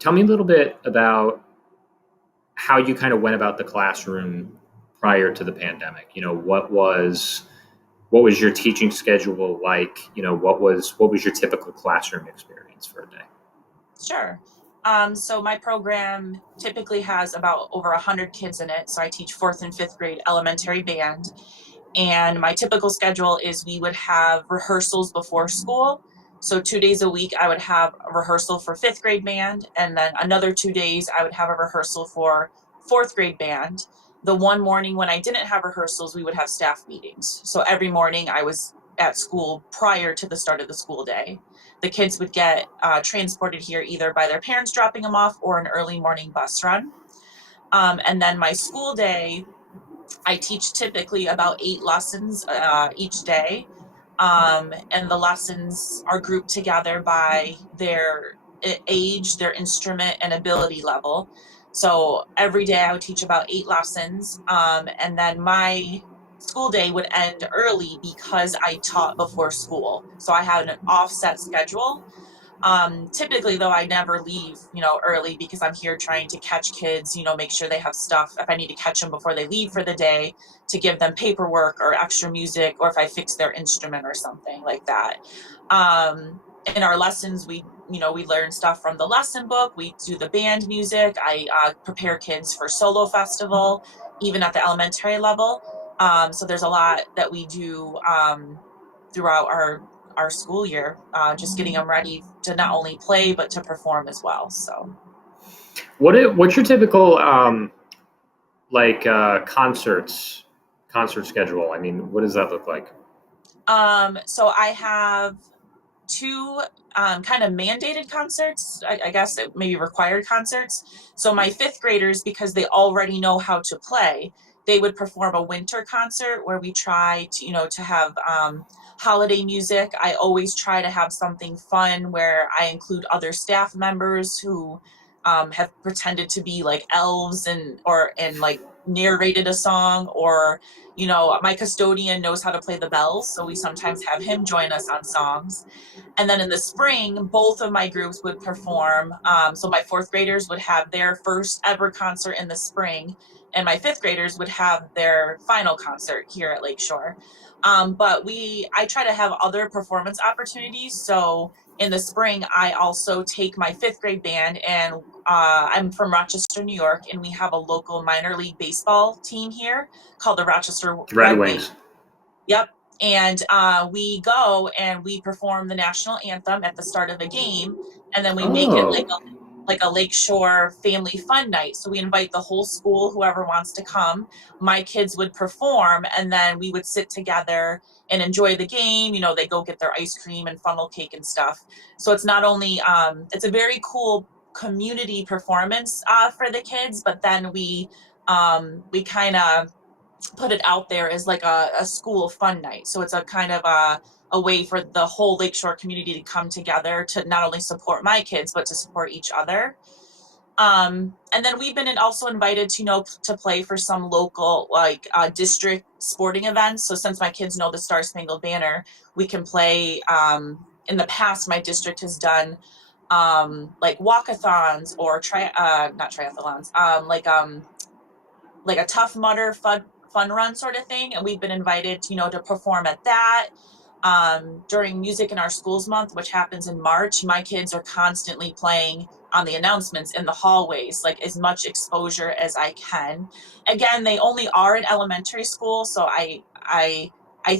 Tell me a little bit about how you kind of went about the classroom prior to the pandemic. What was your teaching schedule like? What was your typical classroom experience for a day? Sure. So my program typically has about over 100 kids in it. So I teach fourth and fifth grade elementary band. And my typical schedule is we would have rehearsals before school. So 2 days a week, I would have a rehearsal for fifth grade band. And then another 2 days, I would have a rehearsal for fourth grade band. The one morning when I didn't have rehearsals, we would have staff meetings. So every morning I was at school prior to the start of the school day. The kids would get transported here either by their parents dropping them off or an early morning bus run. And then my school day, I teach typically about 8 lessons each day. And the lessons are grouped together by their age, their instrument, and ability level. So every day I would teach about 8 lessons. And then my school day would end early because I taught before school. So I had an offset schedule. Typically though, I never leave, early because I'm here trying to catch kids, make sure they have stuff. If I need to catch them before they leave for the day, to give them paperwork or extra music, or if I fix their instrument or something like that. In our lessons, we learn stuff from the lesson book. We do the band music. I prepare kids for solo festival, even at the elementary level. So there's a lot that we do throughout our school year, just getting them ready to not only play but to perform as well. So What's your typical concert schedule? I mean, what does that look like? so I have two kind of mandated concerts, I guess it maybe required concerts. So my fifth graders, because they already know how to play, they would perform a winter concert where we try to, to have holiday music. I always try to have something fun where I include other staff members who have pretended to be like elves and like narrated a song, or my custodian knows how to play the bells, so we sometimes have him join us on songs. And then in the spring, both of my groups would perform. So my fourth graders would have their first ever concert in the spring, and my fifth graders would have their final concert here at Lakeshore. But I try to have other performance opportunities. So in the spring, I also take my fifth grade band, and I'm from Rochester, New York, and we have a local minor league baseball team here called the Rochester Red Red Wings. Wings. Yep. And we go and we perform the national anthem at the start of the game, and then we make it Oh, like a lakeshore family fun night. So we invite the whole school, whoever wants to come. My kids would perform, and then we would sit together and enjoy the game. They go get their ice cream and funnel cake and stuff. So it's not only it's a very cool community performance for the kids, but then we kind of put it out there as like a school fun night. So it's a kind of a way for the whole Lakeshore community to come together to not only support my kids, but to support each other. And then we've been also invited to, to play for some local like district sporting events. So since my kids know the Star Spangled Banner, we can play. In the past, my district has done like walkathons or not triathlons, like a Tough Mudder fun run sort of thing, and we've been invited, to perform at that. During Music in Our Schools Month, which happens in March, my kids are constantly playing on the announcements in the hallways, like as much exposure as I can. Again, they only are in elementary school, so I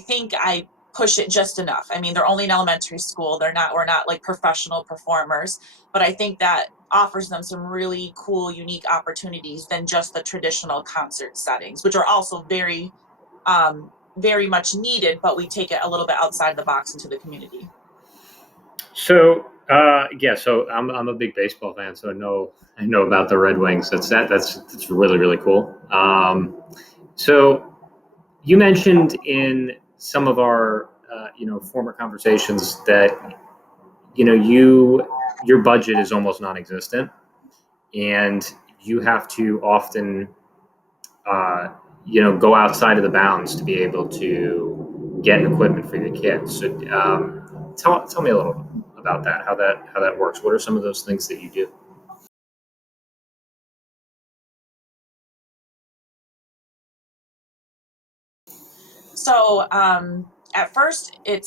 think I push it just enough. I mean, they're only in elementary school. We're not like professional performers, but I think that offers them some really cool, unique opportunities than just the traditional concert settings, which are also very much needed, but we take it a little bit outside the box into the community. so I'm a big baseball fan, so I know about the Red Wings. That's really really cool. So you mentioned in some of our former conversations that your budget is almost non-existent, and you have to often uh, go outside of the bounds to be able to get equipment for your kids. So tell me a little about that, how that works. What are some of those things that you do? So at first, it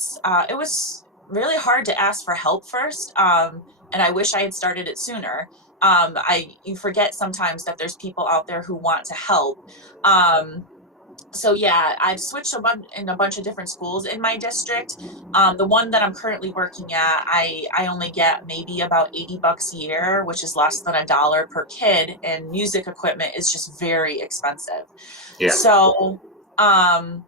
was really hard to ask for help first, and I wish I had started it sooner. You forget sometimes that there's people out there who want to help. Um, so yeah, I've switched in a bunch of different schools in my district. The one that I'm currently working at, I only get maybe about $80 a year, which is less than $1 per kid, and music equipment is just very expensive. Yeah. So um,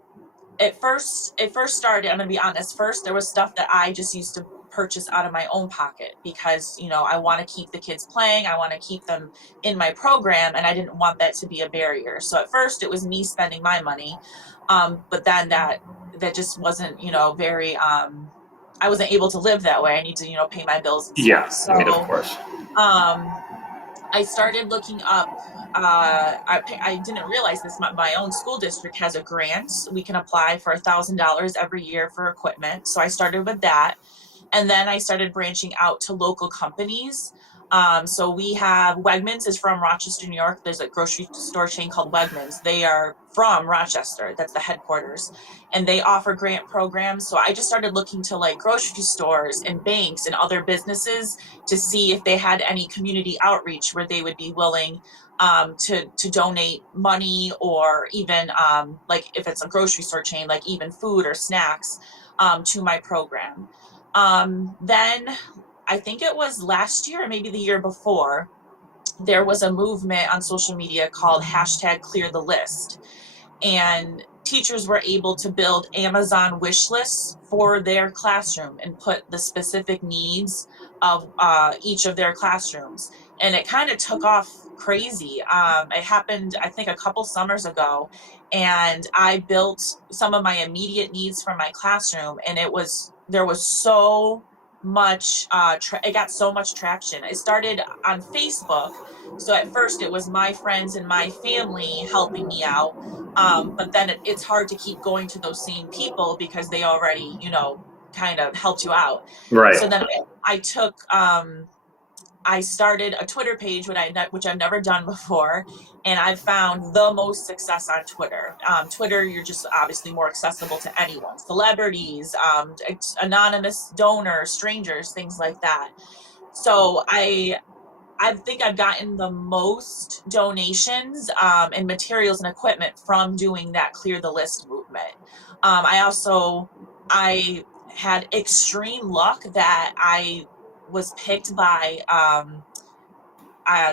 it first started, I'm gonna be honest, first there was stuff that I just used to purchase out of my own pocket because, I want to keep the kids playing, I want to keep them in my program, and I didn't want that to be a barrier. So at first it was me spending my money, but then that just wasn't, very I wasn't able to live that way. I need to, pay my bills and stuff. Yeah. I mean, of So course. um I started looking up. I didn't realize this. My own school district has a grant. We can apply for $1,000 every year for equipment. So I started with that. And then I started branching out to local companies. So we have Wegmans is from Rochester, New York. There's a grocery store chain called Wegmans. They are from Rochester. That's the headquarters. And they offer grant programs. So I just started looking to like grocery stores and banks and other businesses to see if they had any community outreach where they would be willing to donate money, or even like if it's a grocery store chain, like even food or snacks to my program. Then I think it was last year or maybe the year before, there was a movement on social media called hashtag clear the list. And teachers were able to build Amazon wish lists for their classroom and put the specific needs of each of their classrooms. And it kind of took off crazy. It happened, I think, a couple summers ago, and I built some of my immediate needs for my classroom, and there was so much, it got so much traction. It started on Facebook. So at first it was my friends and my family helping me out, but then it's hard to keep going to those same people because they already, kind of helped you out. So Right. then I took, I started a Twitter page, which I've never done before, and I've found the most success on Twitter. Twitter, you're just obviously more accessible to anyone, celebrities, anonymous donors, strangers, things like that. So I think I've gotten the most donations and materials and equipment from doing that clear the list movement. I had extreme luck that I was picked by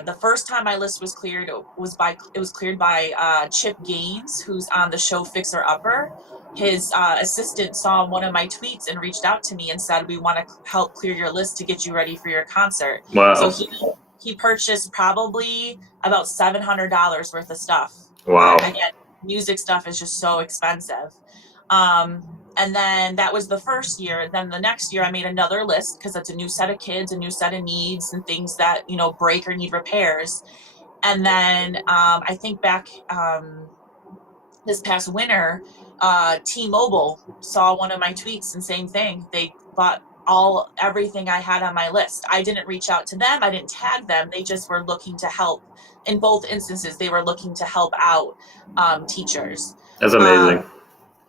the first time my list was cleared, it was cleared by Chip Gaines, who's on the show Fixer Upper. His assistant saw one of my tweets and reached out to me and said, "We want to help clear your list to get you ready for your concert." So Wow. he purchased probably about $700 worth of stuff. Wow. Again, music stuff is just so expensive. Um, and then that was the first year. Then the next year, I made another list because it's a new set of kids, a new set of needs, and things that break or need repairs. And then I think back this past winter, T-Mobile saw one of my tweets and same thing. They bought everything I had on my list. I didn't reach out to them. I didn't tag them. They just were looking to help. In both instances, they were looking to help out teachers. That's Um, amazing.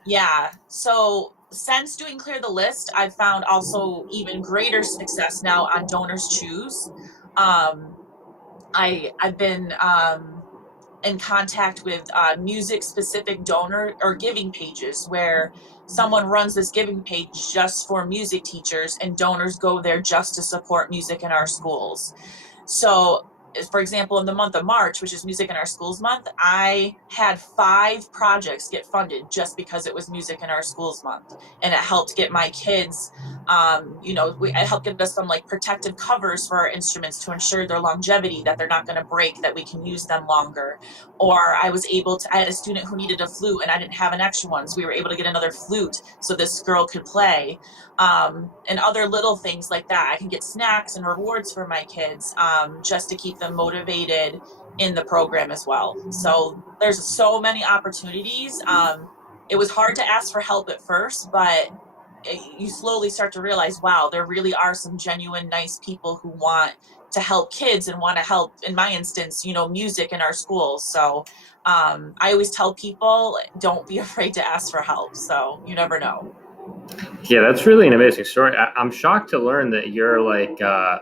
yeah. So since doing Clear the List, I've found also even greater success now on Donors Choose. Um, I've been in contact with music specific donor or giving pages where someone runs this giving page just for music teachers, and donors go there just to support music in our schools. So, for example, in the month of March, which is Music in Our Schools month, I had 5 projects get funded just because it was Music in Our Schools month. And it helped get my kids, it helped get us some like protective covers for our instruments to ensure their longevity, that they're not going to break, that we can use them longer. Or I had a student who needed a flute and I didn't have an extra one. So we were able to get another flute so this girl could play. And other little things like that. I can get snacks and rewards for my kids just to keep them motivated in the program as well. So there's so many opportunities. It was hard to ask for help at first, but you slowly start to realize, wow, there really are some genuine, nice people who want help kids and want to help, in my instance, music in our schools. So I always tell people, don't be afraid to ask for help. So you never know. Yeah, that's really an amazing story. I'm shocked to learn that you're like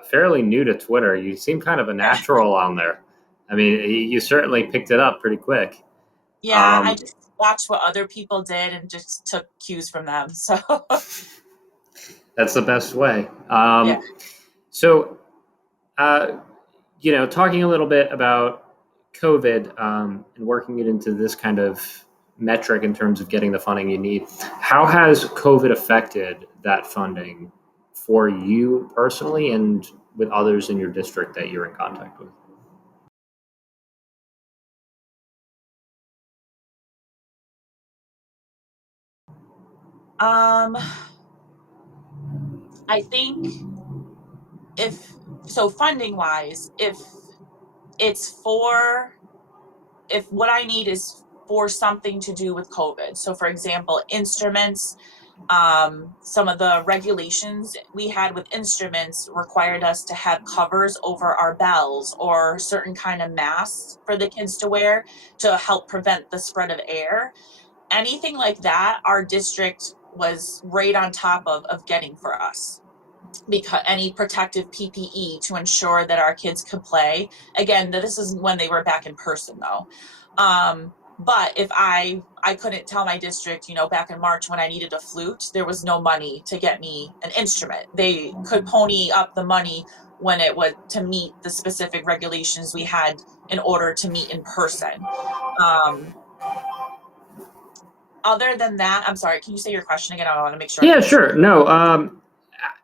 fairly new to Twitter. You seem kind of a natural on there. I mean, you certainly picked it up pretty quick. Yeah, I Um, just watched what other people did and just took cues from them. So that's the best way. yeah. So, uh, talking a little bit about COVID and working it into this kind of metric in terms of getting the funding you need, how has COVID affected that funding for you personally and with others in your district that you're in contact with? Um, I think if so, funding wise, it's for if what I need is for something to do with COVID. So, for example, instruments, some of the regulations we had with instruments required us to have covers over our bells or certain kind of masks for the kids to wear to help prevent the spread of air. Anything like that, our district was right on top of getting for us, because any protective PPE to ensure that our kids could play. Again, this is when they were back in person though. But if I couldn't tell my district, back in March when I needed a flute, there was no money to get me an instrument. They could pony up the money when it was to meet the specific regulations we had in order to meet in person. Um, Other than that, I'm sorry, can you say your question again? I want to make sure I Yeah, understood. sure. No,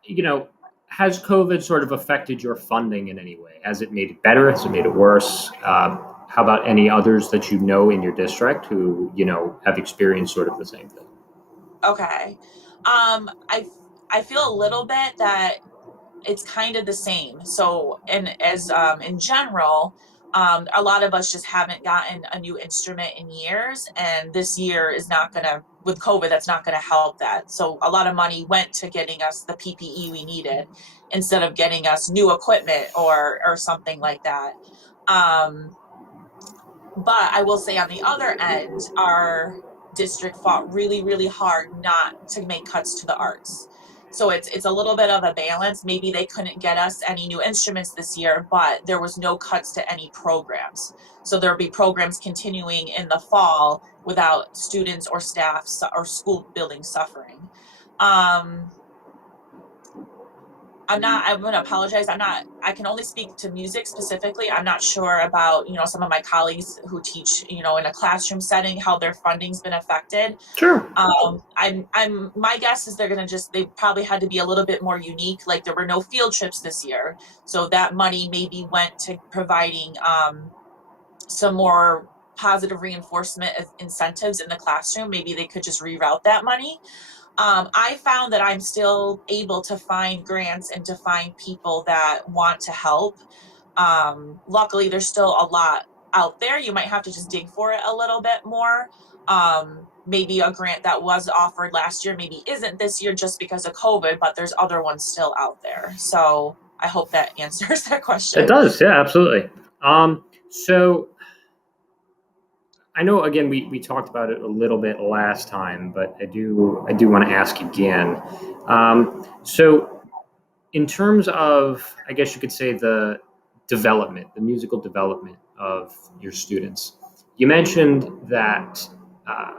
you know, has COVID sort of affected your funding in any way? Has it made it better? Has it made it worse? How about any others that you know in your district who have experienced sort of the same thing? Okay. I feel a little bit that it's kind of the same. So, and as in general, a lot of us just haven't gotten a new instrument in years, and this year is not gonna, with COVID, that's not gonna help that. So, a lot of money went to getting us the PPE we needed instead of getting us new equipment or something like that. Um, but I will say on the other end, our district fought really, really hard not to make cuts to the arts. So it's a little bit of a balance. Maybe they couldn't get us any new instruments this year, but there was no cuts to any programs. So there'll be programs continuing in the fall without students or staff or school buildings suffering. Um, I'm going to apologize. I can only speak to music specifically. I'm not sure about, some of my colleagues who teach, in a classroom setting, how their funding's been affected. Sure. My guess is they probably had to be a little bit more unique. Like there were no field trips this year. So that money maybe went to providing, some more positive reinforcement incentives in the classroom. Maybe they could just reroute that money. I found that I'm still able to find grants and to find people that want to help. Luckily, there's still a lot out there. You might have to just dig for it a little bit more. Maybe a grant that was offered last year maybe isn't this year just because of COVID, but there's other ones still out there. So I hope that answers that It question. does. Yeah, absolutely. So I know again we talked about it a little bit last time, but I do want to ask again. So in terms of, I guess you could say, the musical development of your students, you mentioned that uh,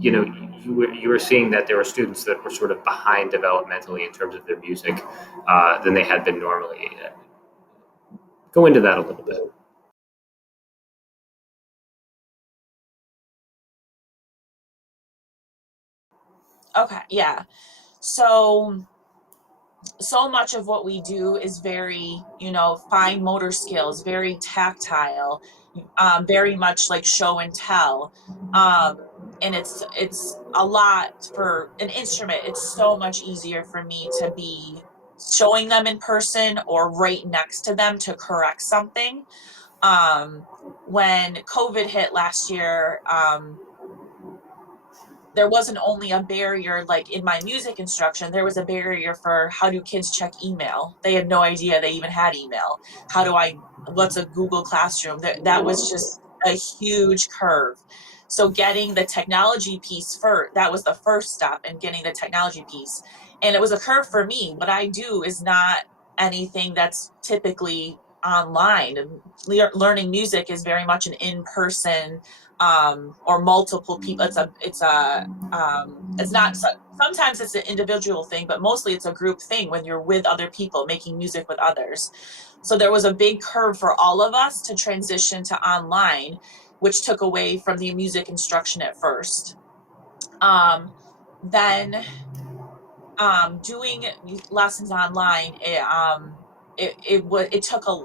you were seeing that there were students that were sort of behind developmentally in terms of their music than they had been normally. Go into that a little bit. Okay, yeah. So much of what we do is very, fine motor skills, very tactile, very much like show and tell. Um, and it's a lot for an instrument. It's so much easier for me to be showing them in person or right next to them to correct something. Um, when COVID hit last year, there wasn't only a barrier like in my music instruction, there was a barrier for how do kids check email. They had no idea they even had email. What's a Google Classroom? That was just a huge curve. So getting the technology piece first, that was the first step in getting the technology piece. And it was a curve for me. What I do is not anything that's typically online. Learning music is very much an in-person or multiple people. It's not, sometimes it's an individual thing, but mostly it's a group thing when you're with other people making music with others. So there was a big curve for all of us to transition to online, which took away from the music instruction at first. Then doing lessons online, it took a,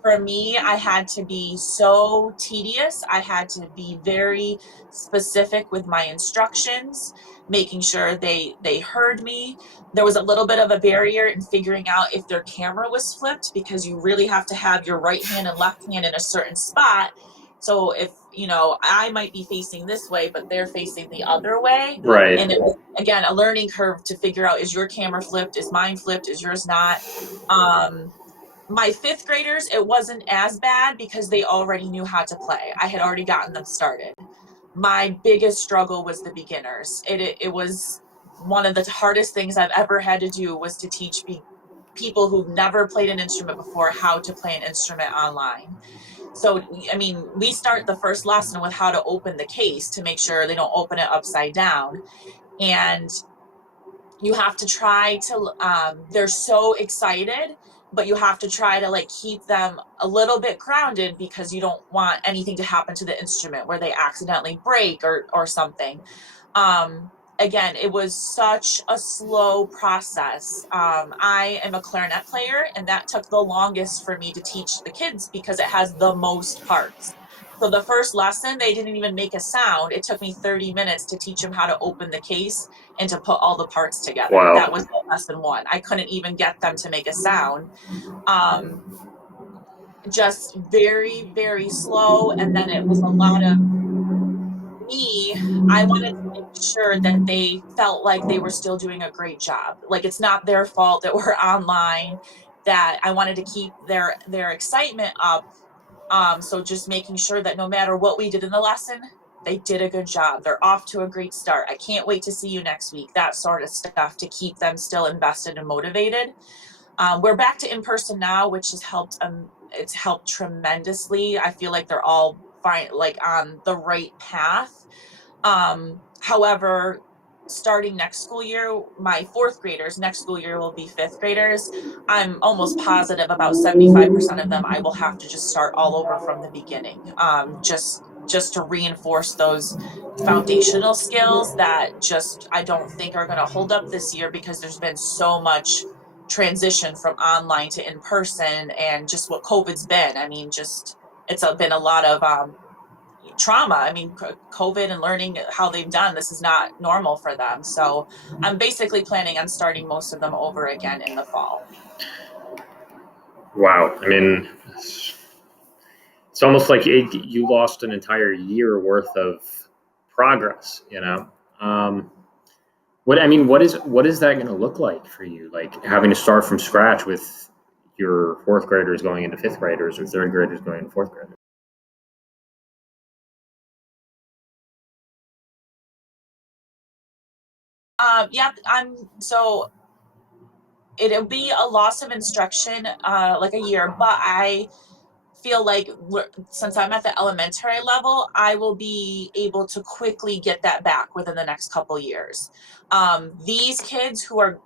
for me, I had to be so tedious. I had to be very specific with my instructions, making sure they heard me. There was a little bit of a barrier in figuring out if their camera was flipped, because you really have to have your right hand and left hand in a certain spot. So if, I might be facing this way, but they're facing the other way. Right. And it was, again, a learning curve to figure out, is your camera flipped? Is mine flipped? Is yours not? My fifth graders, it wasn't as bad because they already knew how to play. I had already gotten them started. My biggest struggle was the beginners. It was one of the hardest things I've ever had to do, was to teach people who've never played an instrument before how to play an instrument online. So, I mean, we start the first lesson with how to open the case to make sure they don't open it upside down. And you have to try to, they're so excited, but you have to try to like keep them a little bit grounded, because you don't want anything to happen to the instrument where they accidentally break or something. Again, it was such a slow process. I am a clarinet player, and that took the longest for me to teach the kids because it has the most parts. So the first lesson, they didn't even make a sound. It took me 30 minutes to teach them how to open the case and to put all the parts together. Wow. That was lesson one. I couldn't even get them to make a sound. Just very, very slow. And then it was a lot of me. I wanted to make sure that they felt like they were still doing a great job. Like, it's not their fault that we're online, that I wanted to keep their excitement up. So just making sure that no matter what we did in the lesson, they did a good job. They're off to a great start. I can't wait to see you next week. That sort of stuff to keep them still invested and motivated. We're back to in-person now, which has helped. It's helped tremendously. I feel like they're all fine, like on the right path. However, starting next school year, my fourth graders, next school year will be fifth graders. I'm almost positive about 75% of them I will have to just start all over from the beginning. Just to reinforce those foundational skills that just I don't think are going to hold up this year, because there's been so much transition from online to in person, and just what COVID's been. I mean, just it's been a lot of trauma. I mean, COVID and learning how they've done this is not normal for them. So I'm basically planning on starting most of them over again in the fall. Wow. I mean, it's almost like you lost an entire year worth of progress. What is that going to look like for you? Like having to start from scratch with your fourth graders going into fifth graders, or third graders going into fourth graders. Yeah, so it'll be a loss of instruction, like a year, but I feel like since I'm at the elementary level, I will be able to quickly get that back within the next couple years. These kids who are,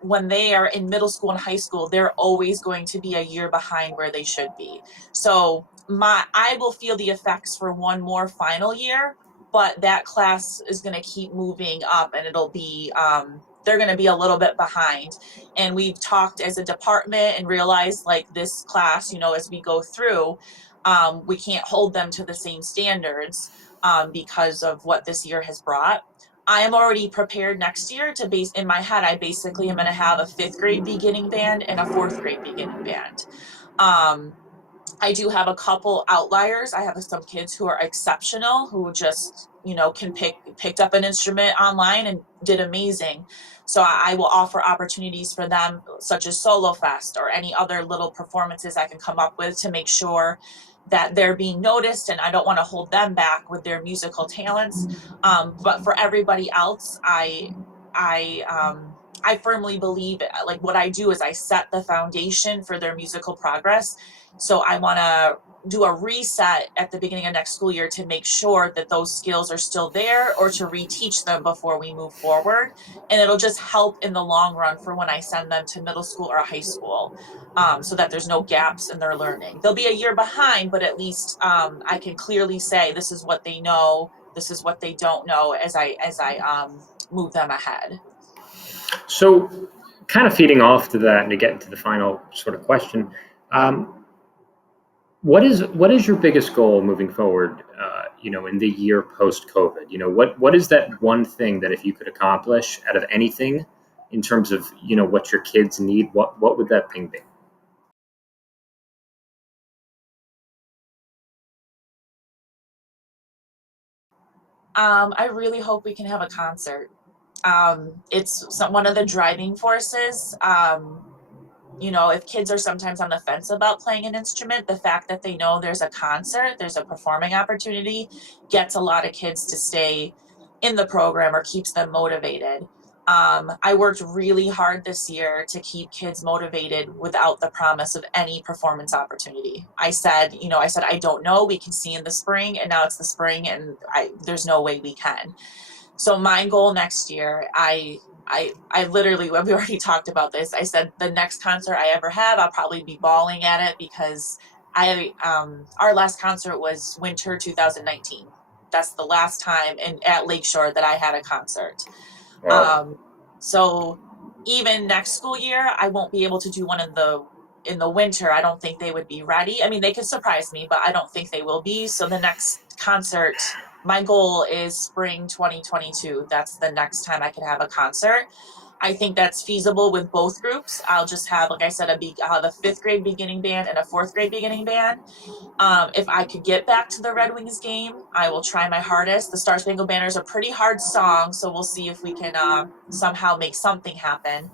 when they are in middle school and high school, they're always going to be a year behind where they should be. So I will feel the effects for one more final year, but that class is going to keep moving up, and it'll be, they're going to be a little bit behind. And we've talked as a department and realized, like, this class, as we go through, we can't hold them to the same standards, because of what this year has brought. I am already prepared next year to base in my head. I basically am going to have a fifth grade beginning band and a fourth grade beginning band. I do have a couple outliers. I have some kids who are exceptional, who just, can picked up an instrument online and did amazing. So I will offer opportunities for them, such as Solo Fest or any other little performances I can come up with to make sure that they're being noticed, and I don't want to hold them back with their musical talents. But for everybody else, I I firmly believe, like, what I do is I set the foundation for their musical progress. So I want to do a reset at the beginning of next school year to make sure that those skills are still there, or to reteach them before we move forward. And it'll just help in the long run for when I send them to middle school or high school, so that there's no gaps in their learning. They'll be a year behind, but at least I can clearly say this is what they know, this is what they don't know, as I move them ahead. So, kind of feeding off to that and to get into the final sort of question, um, what is your biggest goal moving forward? In the year post COVID, what is that one thing that if you could accomplish out of anything, in terms of what your kids need, what would that thing be? I really hope we can have a concert. It's one of the driving forces. If kids are sometimes on the fence about playing an instrument, the fact that they know there's a concert, there's a performing opportunity, gets a lot of kids to stay in the program or keeps them motivated. I worked really hard this year to keep kids motivated without the promise of any performance opportunity. I said, I don't know, we can see in the spring, and now it's the spring, and there's no way we can. So my goal next year, I literally, we already talked about this. I said the next concert I ever have, I'll probably be bawling at it, because our last concert was winter 2019. That's the last time at Lakeshore that I had a concert. Wow. Um, so even next school year, I won't be able to do one in the winter. I don't think they would be ready. I mean, they could surprise me, but I don't think they will be. So the next concert, my goal is spring 2022. That's the next time I can have a concert. I think that's feasible with both groups. I'll just have, like I said, I'll have a fifth grade beginning band and a fourth grade beginning band. If I could get back to the Red Wings game, I will try my hardest. The Star Spangled Banner is a pretty hard song, so we'll see if we can somehow make something happen.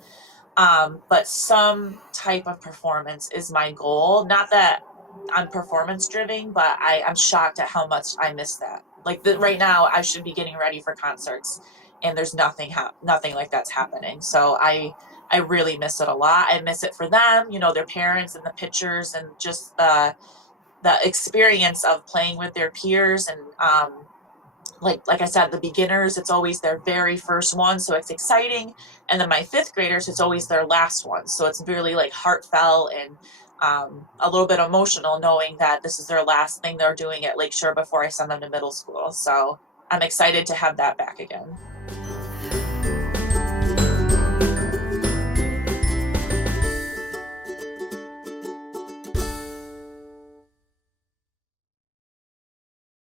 But some type of performance is my goal. Not that I'm performance driven, but I'm shocked at how much I miss that. Like, right now, I should be getting ready for concerts, and there's nothing like that's happening. So I really miss it a lot. I miss it for them, their parents, and the pictures, and just the experience of playing with their peers. And like I said, the beginners, it's always their very first one, so it's exciting. And then my fifth graders, it's always their last one, so it's really like heartfelt and a little bit emotional, knowing that this is their last thing they're doing at Lakeshore before I send them to middle school. So I'm excited to have that back again.